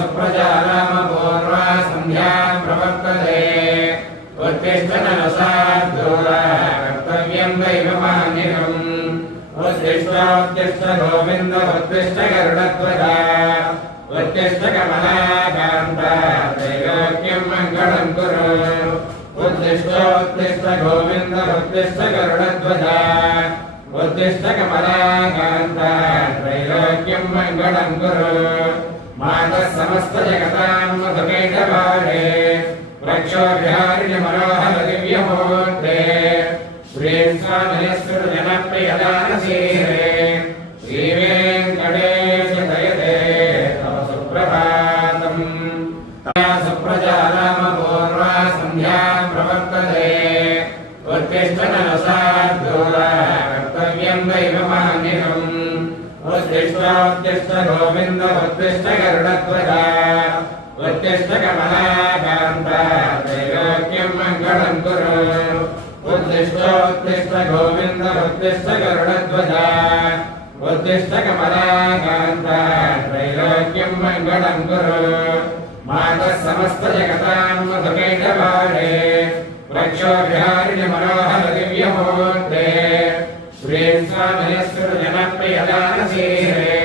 सुप्रजारामपूर्वा सन्ध्या प्रवर्तते उत्तिष्ठ नरसाद्दूरा कर्तव्यं दैवमान्यकम् उत्तिष्ठ गोविन्द उत्तिष्ठ गरुडध्वजा उत्तिष्ठ कमलाकान्ता त्रैलोक्यं मङ्गलं कुरु उत्तिष्ठ गोविन्द उत्तिष्ठ गरुडध्वजा उत्तिष्ठ कमलाकान्ता त्रैलोक्यं मङ्गलं कुरु मातः समस्त जगतां मधुकैटभारे वृक्षोर्विहारिणि मनोहर दिव्यमूर्ते श्रीं स्वामिनेश्वर जनप्रियदानशीरे श्रीवेङ्कटेश दयते तव सुप्रभातम् सुप्रजारामपूर्वा सन्ध्या प्रवर्तते उत्तिष्ठ नरसाद्दूरा कर्तव्यं दैवमान्यकम् उत्तिष्ठ गोविन्द उत्तिष्ठ गरुडध्वजा उत्तिष्ठ कमलाकान्ता त्रैलोक्यं मङ्गलं कुरु उत्तिष्ठ गोविन्द उत्तिष्ठ गरुडध्वजा उत्तिष्ठ कमलाकान्ता त्रैलोक्यं मङ्गलं कुरु मातः समस्त जगतां मधुकैटभारे वृक्षोर्विहारिणि मनोहर दिव्यमूर्ते श्रीं स्वामिनेश्वर जनप्रियदानशीरे